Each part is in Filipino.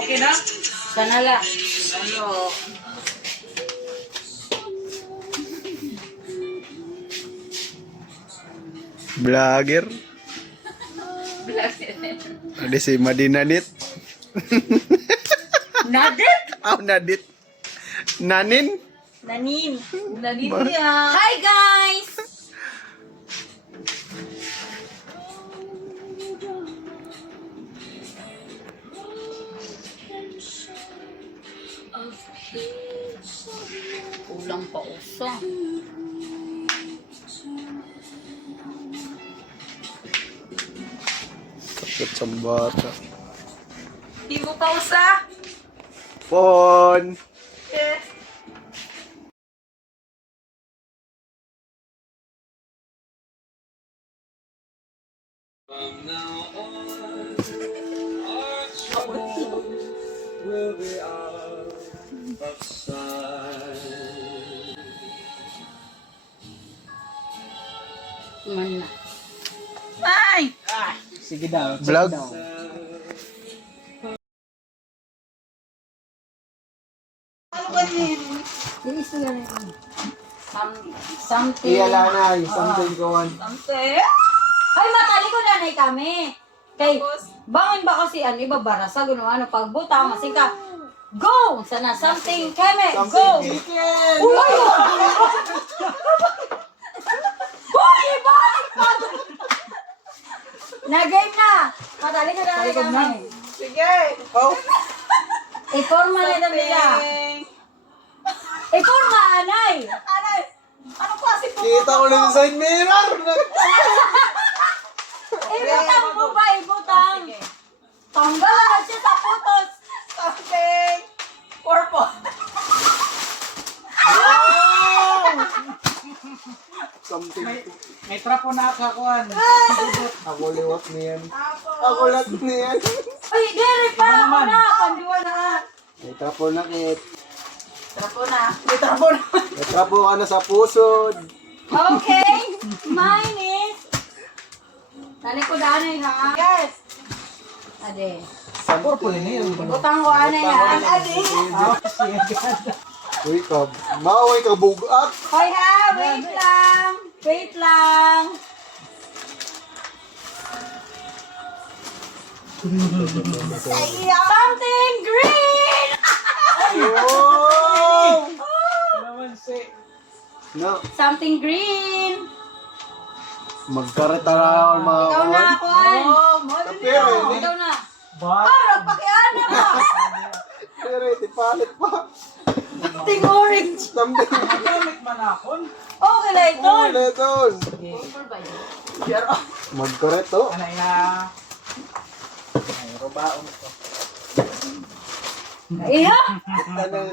Okay na? Sanala. Ano? Vlogger. Ada si Madinanit. Nadit? Oh, Nadit. Nanin. Nanin. Nanin niya. Hi guys! Kulang pa uso. Takot sa bata. Hindi mo pa usa? Pon. Yes. Man na. Ay! Sige daw. Vlog. Ano ba yun? Iiso yan ito. Something. Iyala na, something ko on. Samte? Ay, matali ko na kami. Kay, Tapos? bangon ba kasi ano, iba barasa, gano'n ano, pagbutang, masika, go! Sana, something, keme, go! Chicken! Uy! Uy, bakit pa? Na-game na! Matali ko na kami. Sige! Oh, Iporma na ito nila. Iporma, anay! Ano? Ano klase po? kita ko na sa side mirror. Ibutang mo ba, ibutang? Tanggal na siya sa putos. Something! Purple. Something. May trapo na kakuan. Ako liwat niyan. Apple. Ako lat niyan. Ay, dere pa ako na, panduwa na. May trapo na kit. Trapo na. May trapo na. May trapo ka na sa pusod. Okay, mine is... Tali ko danay ha? Yes! Ade. Sabor po Butang ko anay ha? Adi! Uy ka, maway ka bugat. Hoy ha, wait lang. Wait lang. Something green! Oh! Naman si No, Something green. magkareta na ako mga Ikaw na ako ay. Oh, mahal Pero niya. hindi. Ikaw na. Bot. Ah, nagpakiaan na mo. Pero ipalit pa. Something orange. Something. Gamit man akon. Okay na ito. Oh, leton. Magkareto. Ano ya? Ay, robaon ko. Iya. Tanal.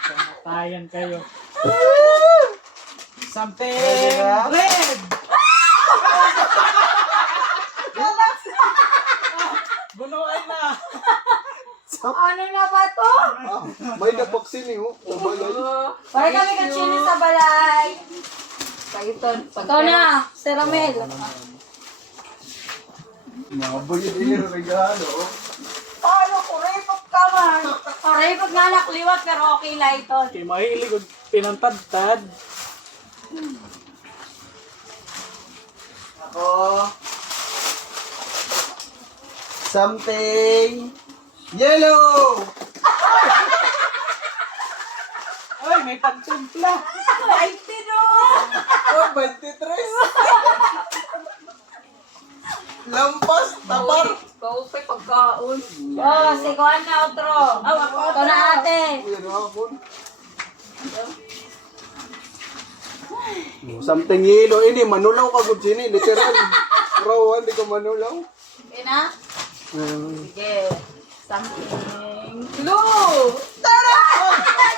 Kamatayan kayo. Something Ready na? red. Bunuan na. Ano na ba to? Ah, may napaksin eh. Oh. Ubalay. Para kami kachini sa balay. Ikaw na, Sir Ramel. Mabayad din yung regalo. Oh. Paano ko repot ka man? Aray, pag nga nakliwat, pero okay lang ito. Kay mahilig og pinantad-tad. Ako. Something. Yellow! Ay, may pagtimpla. Ay, tino! Oh, 23. Lampas, tabar. Kaupay pagkaon. Oh, si Kuan na, outro. Ito na ate. Uy, ano ako? Something yellow. Ini, manulaw ka gud sini. Literal. Raw, hindi ka manulaw. Okay na? Sige. Something. Blue! Tara!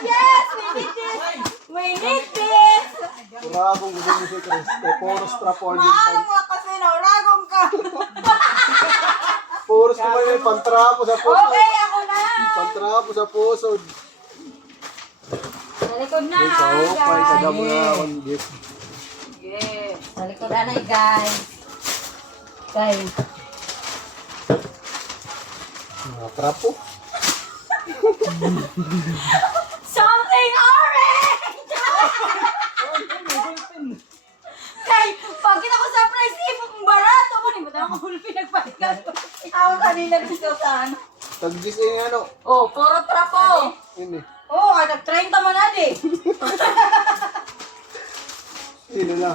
Yes! We need this! We need this! Pura akong gusto mo si Chris. Kay Poros Trapon. Maano mo kasi nauragong ka. Poros ko man yung pantrapo sa puso. Okay, ako na! Pantrapo sa puso. Sa likod na, Uy, kaupay. Kada mo na guys. akong gift. Yeah. Sa likod na, guys. Kay, Mga trapo. something orange! Kay, pag kita ko surprise, barato mo. Di ba tayo ko pinagpalit ka? Ako kanina gusto sa ano. Tagis yung ano. Oh, puro trapo. Ini. Oh, nag-30 man na di. Sino na?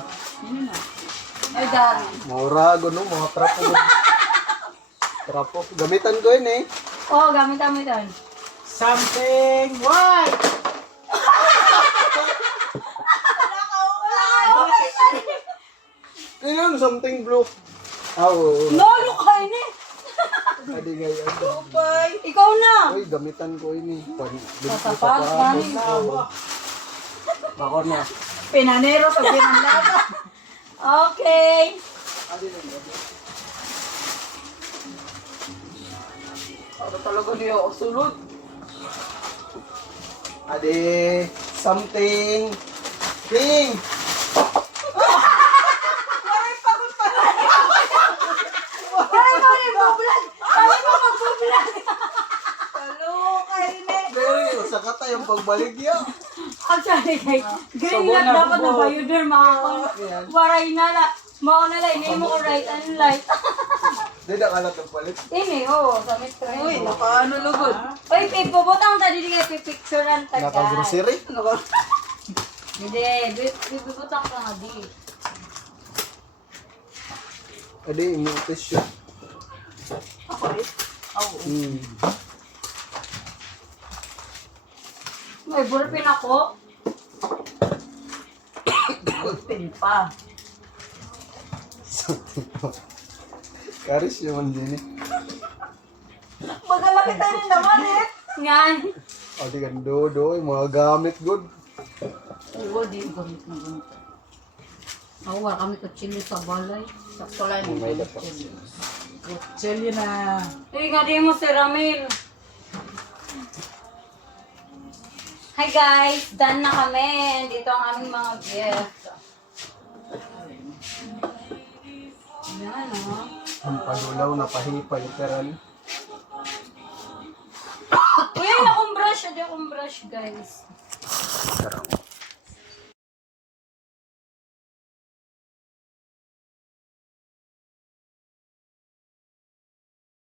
Ay, dami. Maurago no, mga trapo. Trapo. Gamitan ko yun eh. Oh, gamit mo ito. Something white. Ayun, something blue. Oo. Lolo ka ini. Adi ngayon. Upay. Ikaw na. Uy, gamitan ko ini. Sasapat, mani. Ako na. Pinanero sa pinanlata. Okay. Ako talaga niya ako sulod. Adi, something pink. Ay, mani, bublag. Sabi mo magbublag. Talo kaine. Pero sa kata yung pagbalik niya. Actually, kay green lang dapat na bayuder mga kon. Waray na la. Mao na la, ini mo ko right and light. Di na kalat ang palit. Ini, oh, sa metro. Uy, nakaano lugod. Uy, pipuputang ta dili kay pipicturean ta guys. Naka-grocery. Hindi, pipuputang ka nga di. Adi, yung tissue. Ako rin. May bulpin ako. Pin pa. Karis yung din eh. Magalaki tayo rin naman eh. Ngan. O, di kan dodo, yung mga gamit good. Oo, di gamit na gamit. Ako, wala kami kutsilyo sa balay. Sakto lang yung kutsilyo. Kutsilyo na. Eh, nga di mo si Ramil. Hi guys! Done na kami. Dito ang aming mga gift. Yan, oh. Ang padulaw na pahipa, literal. Uy, akong brush. Hindi akong brush, guys. Sarap.